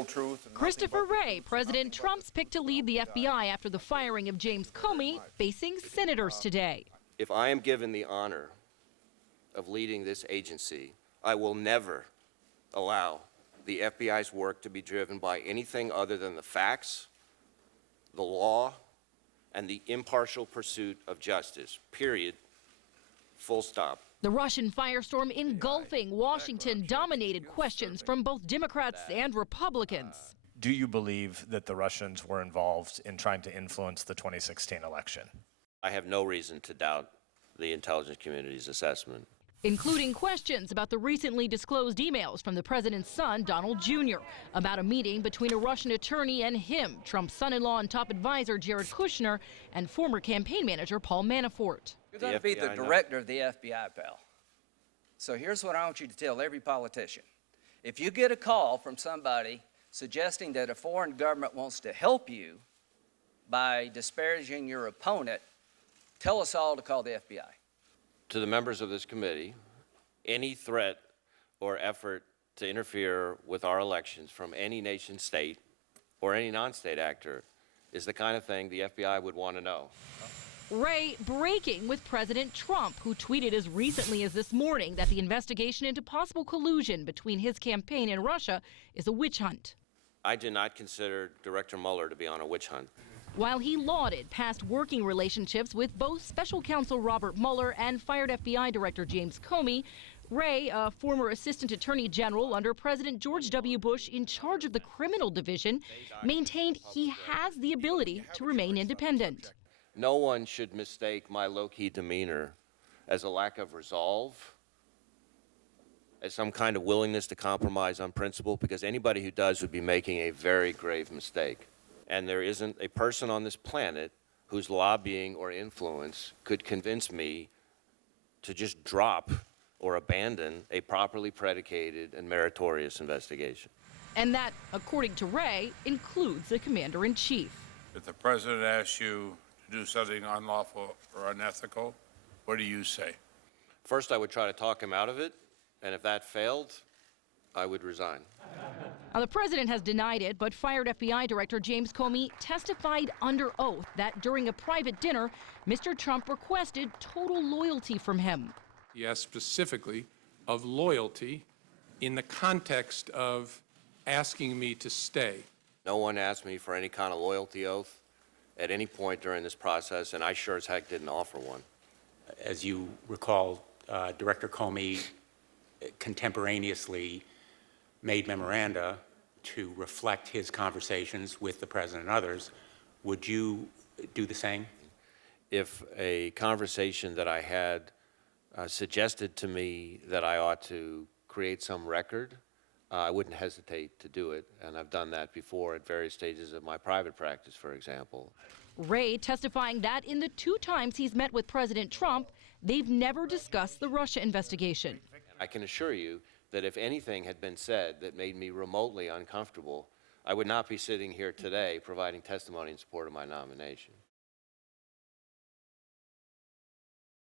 whole truth. And Christopher Wray, President Trump's pick to lead the FBI after the firing of James Comey, facing senators today. If I am given the honor of leading this agency, I will never allow the FBI's work to be driven by anything other than the facts, the law, and the impartial pursuit of justice, period, full stop. The Russian firestorm engulfing Washington dominated questions from both Democrats and Republicans. Do you believe that the Russians were involved in trying to influence the 2016 election? I have no reason to doubt the intelligence community's assessment. Including questions about the recently disclosed emails from the president's son, Donald Jr., about a meeting between a Russian attorney and him, Trump's son-in-law and top advisor Jared Kushner, and former campaign manager Paul Manafort. You're going to be the director of the FBI, pal. So here's what I want you to tell every politician. If you get a call from somebody suggesting that a foreign government wants to help you by disparaging your opponent, tell us all to call the FBI. To the members of this committee, any threat or effort to interfere with our elections from any nation state or any non-state actor is the kind of thing the FBI would want to know. Wray breaking with President Trump, who tweeted as recently as this morning that the investigation into possible collusion between his campaign and Russia is a witch hunt. I do not consider Director Mueller to be on a witch hunt. While he lauded past working relationships with both special counsel Robert Mueller and fired FBI Director James Comey, Wray, a former assistant attorney general under President George W. Bush in charge of the criminal division, maintained he has the ability to remain independent. No one should mistake my low-key demeanor as a lack of resolve, as some kind of willingness to compromise on principle, because anybody who does would be making a very grave mistake. And there isn't a person on this planet whose lobbying or influence could convince me to just drop or abandon a properly predicated and meritorious investigation. And that, according to Wray, includes the commander-in-chief. If the president asks you to do something unlawful or unethical, what do you say? First, I would try to talk him out of it, and if that failed, I would resign. Now, the president has denied it, but fired FBI Director James Comey testified under oath that during a private dinner, Mr. Trump requested total loyalty from him. He asked specifically of loyalty in the context of asking me to stay. No one asked me for any kind of loyalty oath at any point during this process, and I sure as heck didn't offer one. As you recall, Director Comey contemporaneously made memoranda to reflect his conversations with the president and others. Would you do the same? If a conversation that I had suggested to me that I ought to create some record, I wouldn't hesitate to do it, and I've done that before at various stages of my private practice, for example. Wray testifying that in the 2 times he's met with President Trump, they've never discussed the Russia investigation. I can assure you that if anything had been said that made me remotely uncomfortable, I would not be sitting here today providing testimony in support of my nomination.